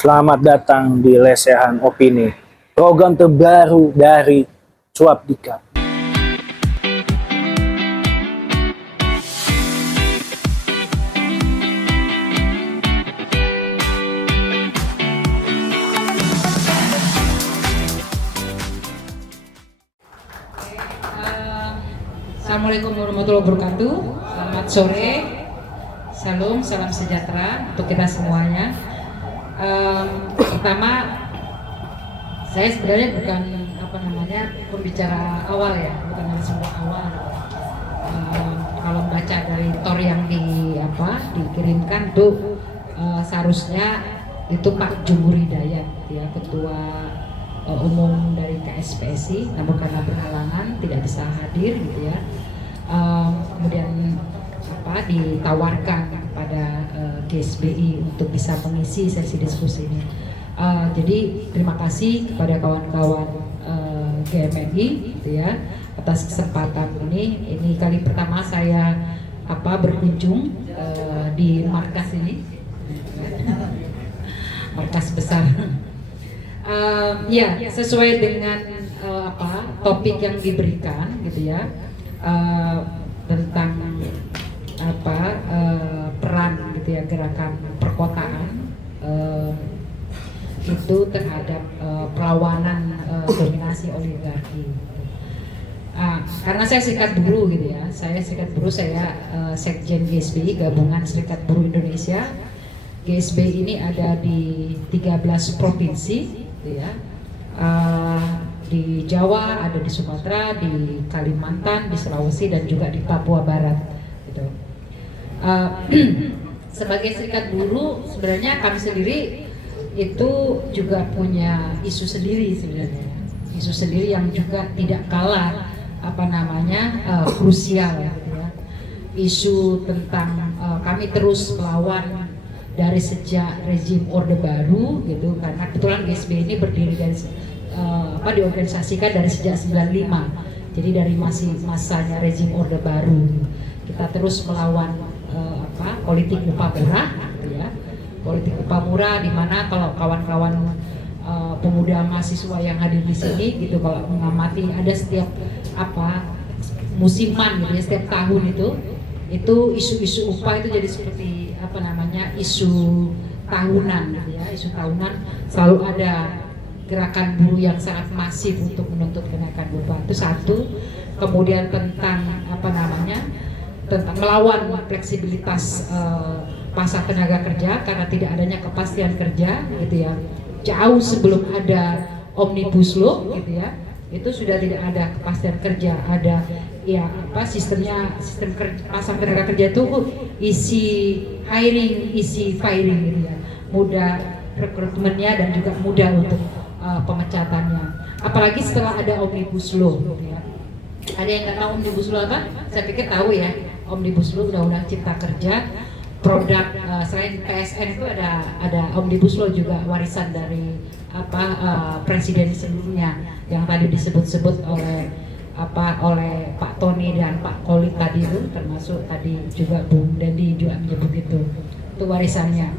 Selamat datang di Lesehan Opini, program terbaru dari Cuap Dika. Assalamualaikum warahmatullahi wabarakatuh. Selamat sore, salam sejahtera untuk kita semuanya. Pertama, saya sebenarnya bukan pembicara awal ya, bukan narasumber awal. Kalau baca dari tor yang dikirimkan tuh seharusnya itu Pak Jumur Hidayat, ya, Ketua Umum dari KSPSI, namun karena berhalangan tidak bisa hadir gitu ya. Kemudian ditawarkan kepada GSBI untuk bisa mengisi sesi diskusi ini. Jadi terima kasih kepada kawan-kawan GMNI gitu ya atas kesempatan ini. Ini kali pertama saya berkunjung di markas ini, markas besar. Ya, sesuai dengan topik yang diberikan gitu ya, tentang peran gitu ya gerakan perkotaan itu terhadap perlawanan dominasi oligarki. Karena saya serikat buruh gitu ya, saya Sekjen GSBI, Gabungan Serikat Buruh Indonesia. GSBI ini ada di 13 provinsi gitu ya. Di Jawa, ada di Sumatera, di Kalimantan, di Sulawesi, dan juga di Papua Barat gitu. Sebagai serikat buruh sebenarnya kami sendiri itu juga punya isu sendiri sebenarnya, isu sendiri yang juga tidak kalah krusial gitu ya. Isu tentang kami terus melawan dari sejak rezim Orde Baru gitu, karena kebetulan GSBI ini berdiri dari diorganisasikan dari sejak 95. Jadi dari masanya rezim Orde Baru kita terus melawan politik upah murah gitu ya. Politik upah murah di mana kalau kawan-kawan pemuda mahasiswa yang hadir di sini gitu, kalau mengamati ada setiap musiman gitu ya, setiap tahun itu isu-isu upah itu jadi seperti isu tahunan gitu ya. Isu tahunan selalu ada gerakan buruh yang sangat masif untuk menuntut kenaikan upah. Itu satu. Kemudian tentang tentang melawan fleksibilitas pasar tenaga kerja karena tidak adanya kepastian kerja gitu ya. Jauh sebelum ada Omnibus Law gitu ya, itu sudah tidak ada kepastian kerja, ada sistem kerja, pasar tenaga kerja itu isi hiring, isi firing gitu ya, mudah rekrutmennya dan juga mudah untuk pemecatannya. Apalagi setelah ada Omnibus Law gitu ya. Ada yang nggak tahu Omnibus Law apa? Saya pikir tahu ya. Omnibus Law, Undang-Undang Cipta Kerja, produk selain PSN itu ada Omnibus Law juga warisan dari presiden sebelumnya yang tadi disebut-sebut oleh Pak Tony dan Pak Kolit tadi itu, termasuk tadi juga Bung Dendi juga menyebut itu warisannya.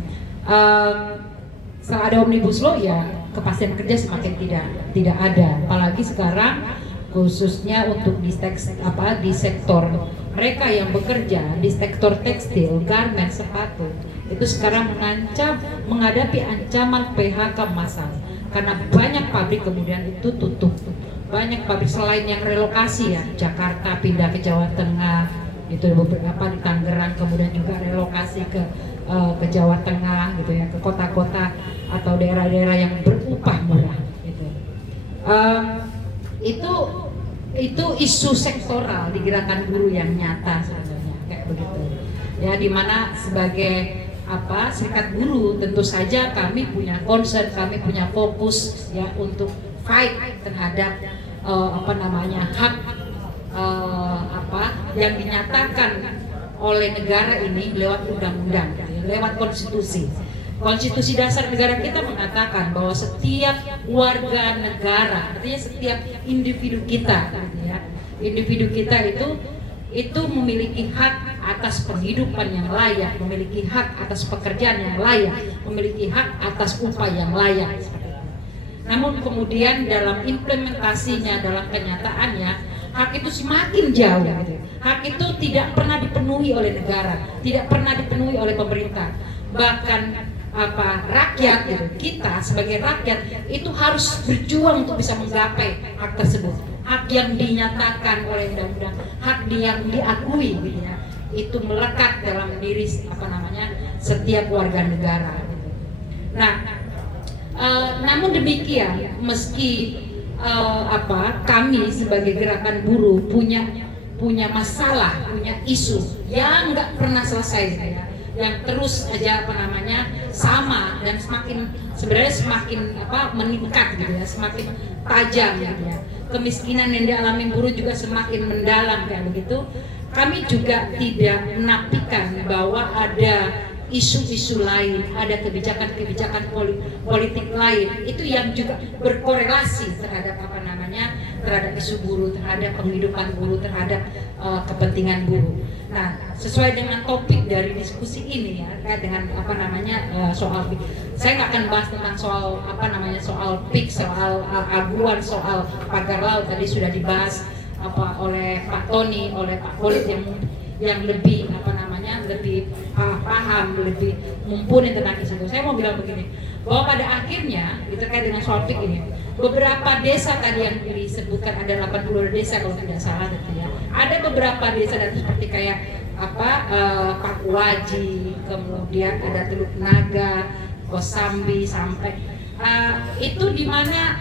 Setelah ada Omnibus Law ya kepastian kerja semakin tidak ada, apalagi sekarang khususnya untuk di sektor mereka yang bekerja di sektor tekstil, garment, sepatu itu sekarang menghadapi ancaman PHK massal karena banyak pabrik kemudian itu tutup. Banyak pabrik selain yang relokasi ya, Jakarta pindah ke Jawa Tengah, itu beberapa di Tangerang, kemudian juga relokasi ke Jawa Tengah gitu ya, ke kota-kota atau daerah-daerah yang berupah murah gitu. Itu isu sektoral di gerakan buruh yang nyata sebenarnya kayak begitu ya, dimana sebagai serikat buruh tentu saja kami punya concern, kami punya fokus ya untuk fight terhadap hak yang dinyatakan oleh negara ini lewat undang-undang, lewat konstitusi. Konstitusi dasar negara kita mengatakan bahwa setiap warga negara, artinya setiap individu kita, individu kita itu itu memiliki hak atas penghidupan yang layak, memiliki hak atas pekerjaan yang layak, memiliki hak atas upah yang layak. Namun kemudian dalam implementasinya, dalam kenyataannya, hak itu semakin jauh. Gitu. Hak itu tidak pernah dipenuhi oleh negara, tidak pernah dipenuhi oleh pemerintah. Bahkan rakyat, gitu, kita sebagai rakyat itu harus berjuang untuk bisa menggapai hak tersebut. Hak yang dinyatakan oleh undang-undang, hak yang diakui, gitu ya, itu melekat dalam diri setiap warga negara. Nah, namun demikian, meski kami sebagai gerakan buruh punya masalah, punya isu yang nggak pernah selesai, ya, yang terus aja sama dan sebenarnya semakin meningkat, gitu ya, semakin tajam, gitu ya. Kemiskinan yang dialami buruh juga semakin mendalam kayak begitu. Kami juga tidak menafikan bahwa ada isu-isu lain, ada kebijakan-kebijakan politik lain itu yang juga berkorelasi terhadap terhadap isu buruh, terhadap penghidupan buruh, terhadap kepentingan buruh. Nah, sesuai dengan topik dari diskusi ini, ya, terkait dengan soal PIK. Saya nggak akan bahas tentang soal PIK, soal aguan, soal pagar laut, tadi sudah dibahas oleh Pak Tony, oleh Pak Kolit yang lebih lebih paham, lebih mumpuni tentang isu itu. Saya mau bilang begini, bahwa pada akhirnya terkait dengan soal PIK ini, beberapa desa tadi yang disebutkan, ada 80 desa kalau tidak salah, gitu ya. Ada beberapa desa dan seperti kayak Pakuaji, kemudian ada Teluk Naga, Kosambi, sampai itu di mana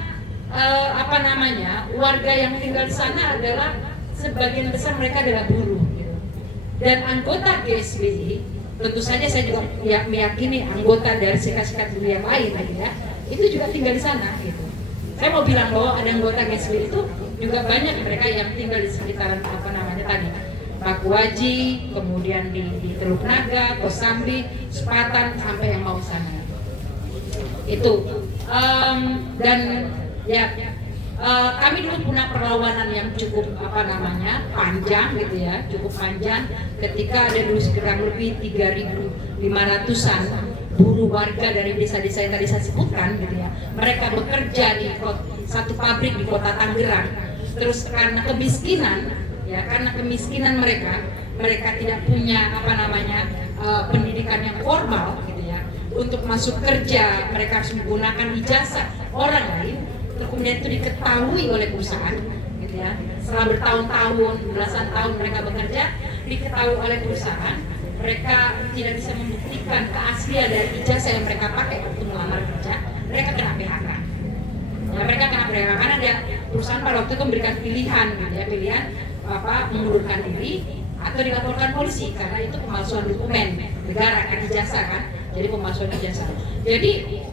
warga yang tinggal di sana adalah sebagian besar mereka adalah buruh, gitu. Dan anggota GSBI, tentu saja saya juga meyakini anggota dari serikat-serikat buruh yang lain, gitu ya, itu juga tinggal di sana, gitu. Saya mau bilang bahwa ada anggota GSBI itu juga banyak mereka yang tinggal di sekitaran tadi, Pakuaji, kemudian di Teluk Naga, Kosambi, Sepatan, sampai yang mau sana. Itu kami dulu punya perlawanan yang cukup panjang, gitu ya, cukup panjang, ketika ada dulu sekitar lebih 3.500-an buruh warga dari desa-desa yang tadi saya sebutkan, gitu ya. Mereka bekerja di satu pabrik di kota Tangerang. Terus karena kemiskinan mereka tidak punya pendidikan yang formal, gitu ya. Untuk masuk kerja mereka harus menggunakan ijazah orang lain. Kemudian itu diketahui oleh perusahaan, gitu ya. Setelah bertahun-tahun, belasan tahun mereka bekerja, diketahui oleh perusahaan, mereka tidak bisa membuktikan keaslian dari ijazah yang mereka pakai untuk melamar kerja, mereka kena PHK. Ya, mereka kena PHK karena ada perusahaan pada waktu itu memberikan pilihan, gitu ya, pilihan mengundurkan diri atau dilaporkan polisi karena itu pemalsuan dokumen negara kan, ijazah kan, jadi pemalsuan ijazah. Jadi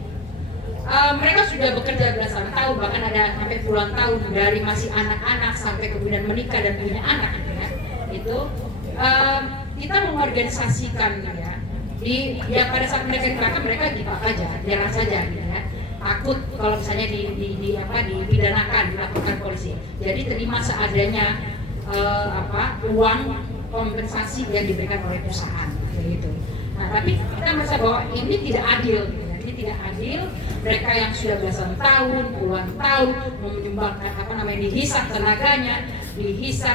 mereka sudah bekerja belasan tahun, bahkan ada sampai puluhan tahun, dari masih anak-anak sampai kemudian menikah dan punya anak, gitu ya. Itu kita mengorganisasikan, ya, pada saat mereka dibakar mereka gibah aja, jalan saja, gitu ya. Takut kalau misalnya dipidanakan, dilaporkan polisi. Jadi terima seadanya uang kompensasi yang diberikan oleh perusahaan, gitu. Nah, tapi kita merasa bahwa ini tidak adil, gitu ya. Ini tidak adil. Mereka yang sudah belasan tahun, puluhan tahun menyumbangkan dihisap tenaganya, dihisap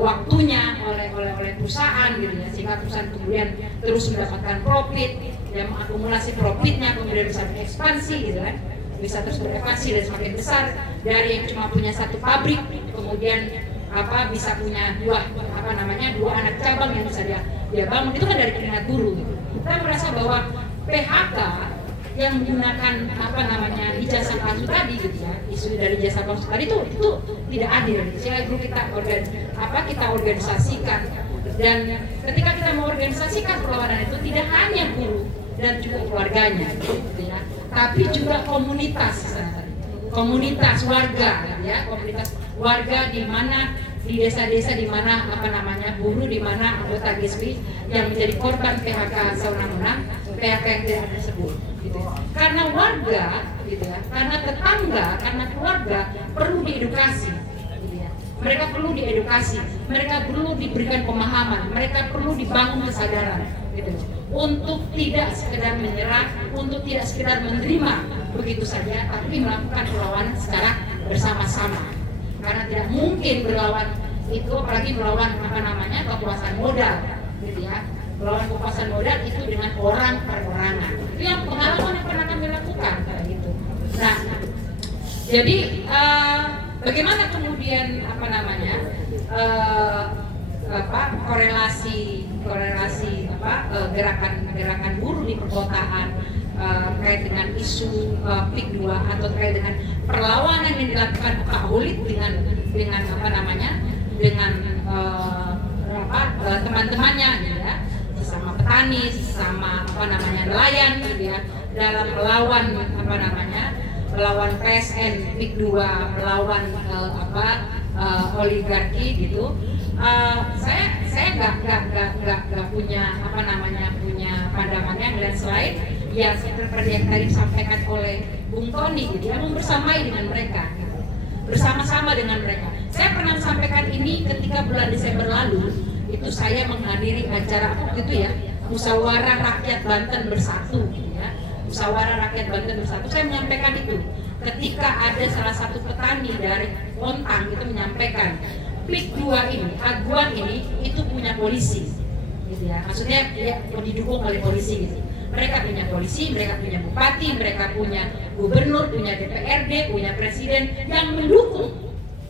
waktunya oleh perusahaan, gitu ya, sehingga perusahaan kemudian terus mendapatkan profit, dan mengakumulasi profitnya kemudian bisa berekspansi, gitu kan, bisa terus berekspansi dan semakin besar, dari yang cuma punya satu pabrik kemudian bisa punya dua anak cabang yang bisa dia bangun. Itu kan dari keringat buruh, gitu. Kita merasa bahwa PHK yang menggunakan ijazah palsu tadi, gitu ya, isu dari ijazah palsu tadi itu tidak adil. Sehingga dulu kita organisasikan, dan ketika kita mengorganisasikan perlawanan itu tidak hanya buruh dan juga keluarganya, gitu ya, tapi juga komunitas warga, ya, komunitas warga di mana di desa-desa di mana buruh, di mana anggota GSBI yang menjadi korban PHK sewenang-wenang, PHK yang tidak tersebut, gitu. Karena warga, gitu ya, karena tetangga, karena keluarga perlu diedukasi, gitu ya. Mereka perlu diedukasi mereka perlu diberikan pemahaman, mereka perlu dibangun kesadaran, gitu. Untuk tidak sekedar menyerah, untuk tidak sekedar menerima begitu saja, tapi melakukan perlawanan secara bersama-sama. Karena tidak mungkin berlawan itu, apalagi melawan kekuasaan modal, gitu ya. Melawan kekuasaan modal itu dengan orang per orangan. Itu yang pengalaman yang pernah kami lakukan, kayak gitu. Nah, jadi bagaimana kemudian korelasi gerakan buruh di perkotaan terkait dengan isu PIK 2 atau terkait dengan perlawanan yang dilakukan Pak Holid dengan teman-temannya, gitu ya, sesama petani, sesama nelayan, gitu ya, dalam melawan melawan PSN PIK 2, melawan oligarki, gitu. Saya nggak punya punya pandangannya, dan selain ya seperti yang tadi disampaikan oleh Bung Tony, gitu ya, membersamai dengan mereka, gitu. Bersama-sama dengan mereka. Saya pernah sampaikan ini ketika bulan Desember lalu, itu saya menghadiri acara waktu itu ya, Musyawarah Rakyat Banten Bersatu, gitu ya. Musyawarah Rakyat Banten Bersatu, saya menyampaikan itu ketika ada salah satu petani dari Bontang itu menyampaikan PIK 2 ini, aguan ini itu punya polisi, gitu ya. Maksudnya dia didukung oleh polisi, gitu. Mereka punya polisi, mereka punya bupati, mereka punya gubernur, punya DPRD, punya presiden yang mendukung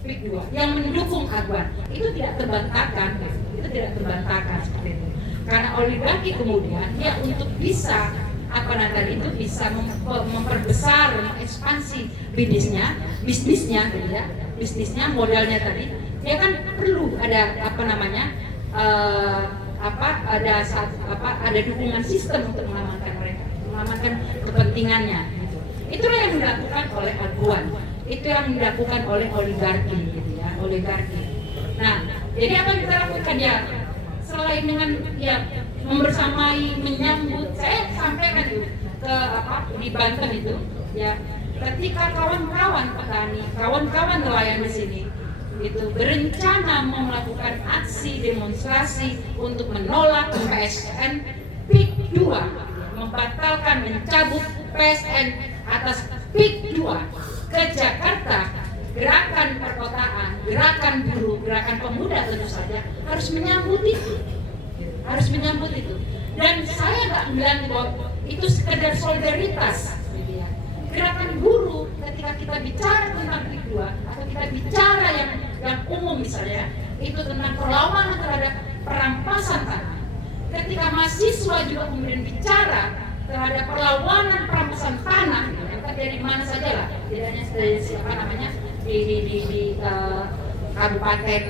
PIK 2, yang mendukung aguan. Itu tidak terbantahkan, gitu. Itu tidak terbantahkan seperti itu. Karena oligarki kemudian dia untuk bisa bisa memperbesar, mengekspansi bisnisnya, gitu ya, bisnisnya, modalnya tadi, dia kan perlu ada ada dukungan sistem untuk mengamankan kepentingannya, gitu. Itulah yang dilakukan oleh aguan, itu yang dilakukan oleh oligarki, gitu ya, oligarki. Nah, jadi apa yang kita lakukan ya, selain dengan ya membersamai, menyambut, saya sampaikan itu ke di Banten itu ya, ketika kawan-kawan petani, kawan-kawan nelayan di sini itu berencana melakukan aksi demonstrasi untuk menolak PSN PIK 2, membatalkan, mencabut PSN atas PIK 2 ke Jakarta, gerakan perkotaan, gerakan buruh, gerakan pemuda tentu saja harus menyambut itu. Dan saya nggak bilang bahwa itu sekedar solidaritas, gitu ya. Gerakan buruh ketika kita bicara tentang PIK 2 atau kita bicara yang umum misalnya, itu tentang perlawanan terhadap perampasan tanah. Ketika mahasiswa juga kemudian bicara terhadap perlawanan perampasan tanah, gitu, dari mana saja lah, tidak hanya di Kabupaten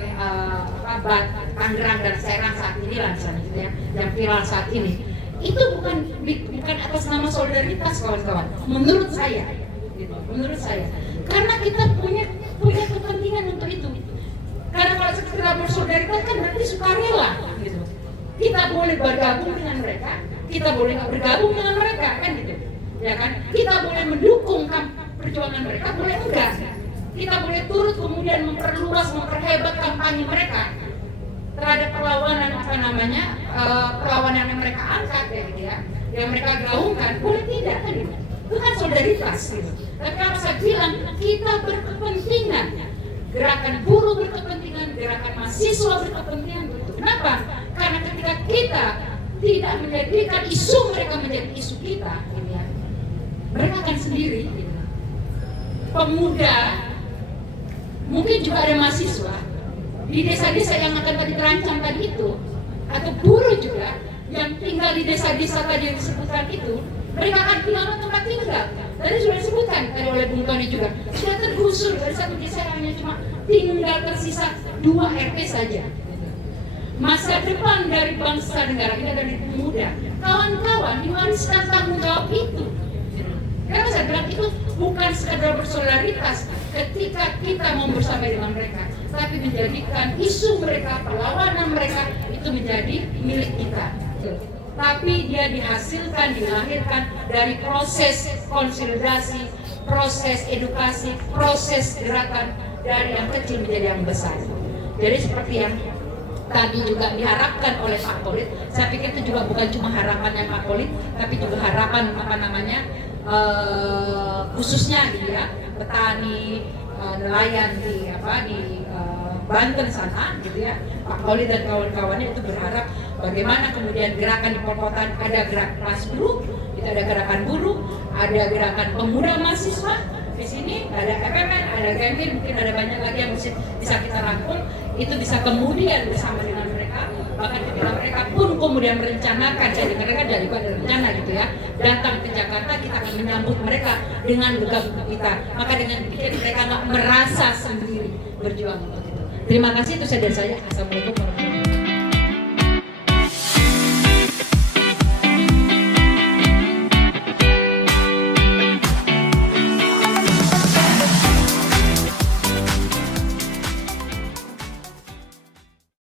Tangerang dan Serang saat ini lah misalnya, gitu ya, yang viral saat ini, itu bukan atas nama solidaritas, kawan-kawan. Menurut saya, gitu, karena kita punya kepentingan untuk itu. Karena kalau sekedar bersolidaritas kan berarti sukarela, gitu. Kita boleh bergabung dengan mereka, kita boleh nggak bergabung dengan mereka, kan gitu, ya kan? Kita boleh mendukung perjuangan mereka, boleh enggak. Kita boleh turut kemudian memperluas, memperhebat kampanye mereka terhadap perlawanan perlawanan yang mereka angkat, ya, gitu ya, yang mereka gaungkan, boleh tidak, kan gitu. Itu kan solidaritas, gitu. Tapi kalau saya bilang kita berkepentingan, gerakan buruh berkepentingan, gerakan mahasiswa berkepentingan. Kenapa? Karena ketika kita tidak menjadikan isu mereka menjadi isu kita, gitu ya, mereka akan sendiri, gitu. Pemuda, mungkin juga ada mahasiswa di desa-desa yang akan tadi terancam tadi itu, atau buruh juga yang tinggal di desa-desa tadi yang disebutkan itu, mereka akan kehilangan tempat tinggal. Tadi sudah disebutkan oleh Bung Tony juga, sudah tergusur dari satu desa yang hanya cuma tinggal tersisa 2 RT saja. Masa depan dari bangsa negara ini dari pemuda, kawan-kawan, diwariskan tanggung jawab itu. Karena saya bilang itu bukan sekadar bersolidaritas ketika kita mau bersama dengan mereka, tapi menjadikan isu mereka, perlawanan mereka itu menjadi milik kita. Tapi dia dihasilkan, dilahirkan dari proses konsolidasi, proses edukasi, proses gerakan dari yang kecil menjadi yang besar. Jadi seperti yang tadi juga diharapkan oleh Pak Kolit, saya pikir itu juga bukan cuma harapannya Pak Kolit, tapi juga harapan khususnya gitu ya, petani, nelayan di Banten sana gitu ya. Pak Kolit dan kawan-kawannya itu berharap bagaimana kemudian gerakan di perkotaan, ada gerakan kelas buruh, itu ada gerakan buruh, ada gerakan pemuda mahasiswa di sini, ada FMN, ada Genvin, mungkin ada banyak lagi yang bisa kita rangkul. Itu bisa kemudian bersama dengan mereka, bahkan ketika mereka pun kemudian merencanakan, jadi mereka dari rencana gitu ya, datang ke Jakarta, kita akan menyambut mereka dengan gegap kita. Maka dengan demikian mereka nggak merasa sendiri berjuang untuk itu. Terima kasih, itu saja saya. Assalamualaikum warahmatullahi wabarakatuh.